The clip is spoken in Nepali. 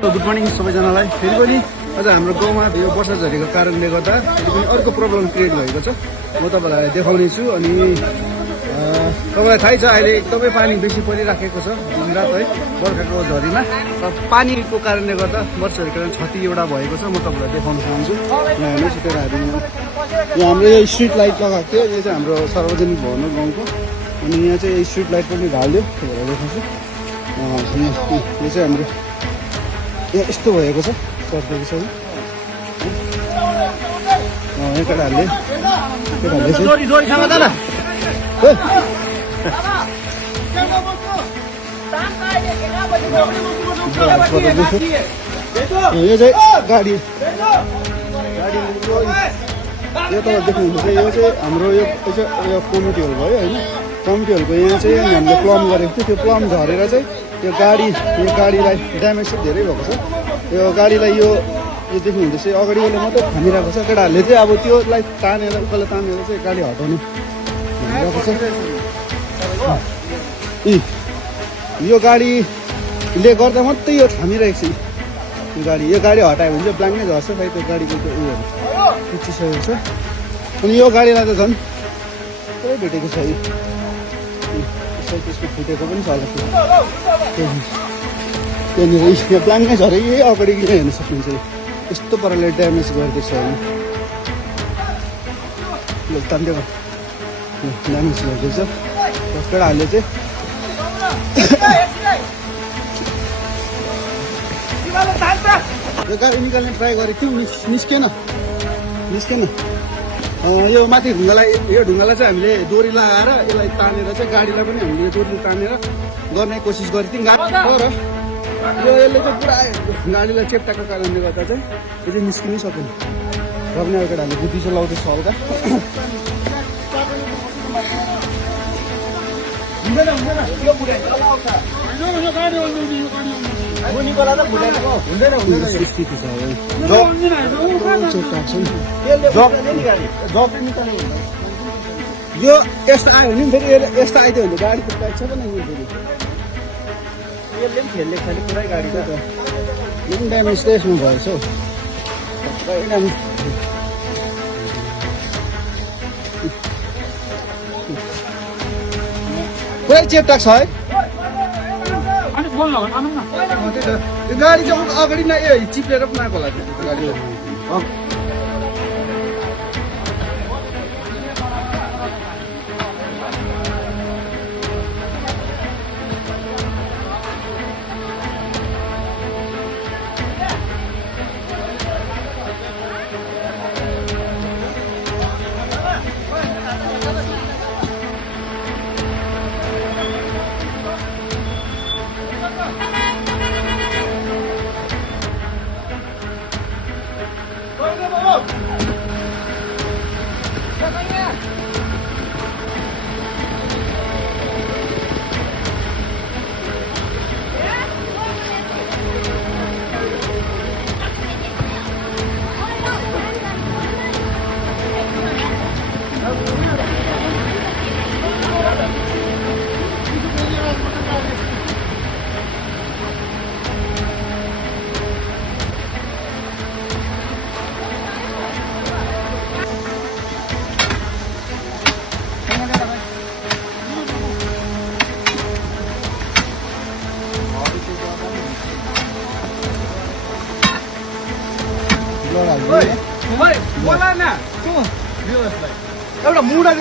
गुड मर्निङ सबैजनालाई। फेरि पनि अझ हाम्रो गाउँमा यो वर्षा झरीको कारणले गर्दा फेरि पनि अर्को प्रब्लम क्रिएट भएको छ। म तपाईँलाई देखाउने छु। अनि तपाईँलाई थाहै छ अहिले एकदमै पानी बेसी परिराखेको छ दिनरात है बर्खाको झरीमा। पानीको कारणले गर्दा वर्षा झरीको कारण क्षति एउटा भएको छ। म तपाईँलाई देखाउन चाहन्छु। यहाँ हेर्नुहोस् यो हाम्रो यो स्ट्रिट लाइट लगाएको थियो। यो चाहिँ हाम्रो सार्वजनिक भवन हो गाउँको। अनि यहाँ चाहिँ स्ट्रिट लाइट पनि ढाल्यो भनेर देखाउँछु। यो चाहिँ हाम्रो यहाँ यस्तो भएको छ सर्केको छ। यहाँ केटाहरूले यो चाहिँ गाडी यो तपाईँ देख्नुहुन्छ यो चाहिँ हाम्रो यो कमिटी हल भयो होइन। कमिटी हलको यहाँ चाहिँ हामीले प्लम गरेको थियो। त्यो प्लम झरेर चाहिँ यो गाडीलाई ड्यामेज चाहिँ धेरै भएको छ। यो गाडीलाई यो देख्नुहुँदैछ अगाडिबाट मात्रै थामिरहेको छ। केटाहरूले चाहिँ अब त्योलाई तानेर उकालो तानेर चाहिँ गाडी हटाउनु भनिरहेको छ। यो गाडीले गर्दा मात्रै यो थामिरहेको छ। यो गाडी हटायो भने चाहिँ ब्ल्याङ्क नै झर्छ। खै त्यो गाडीको त्यो उयोहरू पुच्चिसकेको छ। अनि यो गाडीलाई त झन् पुरै भेटेको छ। त्यसको फुटेको पनि छ होला। त्यहाँनिर यहाँ ब्ल्याङ्कै झरे यही अगाडि किन हेर्न सक्नुहुन्छ। यस्तो पाराले ड्यामेज गरिदिएको छ होइन। तान्देको ड्यामेज गरिदिएको छ। केटाहरूले चाहिँ यो गाडी निकाल्ने ट्राई गरेको थियौँ। निस्केन। यो माथि ढुङ्गालाई चाहिँ हामीले डोरी लगाएर यसलाई तानेर चाहिँ गाडीलाई पनि हामीले यो डोरी तानेर गर्ने कोसिस गरेको थियौँ। तर यसले चाहिँ पुरा गाडीलाई चेप्टाको कारणले गर्दा चाहिँ यो चाहिँ निस्किनै सकेन। र पनि अब केटाहरूले बुद्धि चाहिँ लाउँदैछ हल्का। यो यस्तो आयो भने फेरि यस्तो आइदियो भने गाडी त प्याक छ पनि फेरि यसले पनि खेल्ने खालि पुरै गाडी त यो पनि ड्यामेज त यसमा भएछ हौ। पुरै चेपटाक छ है। त्यो गाडी चाहिँ अगाडि नै चिप्लेर पनि आएको होला त्यो गाडीले। एउटा मुडा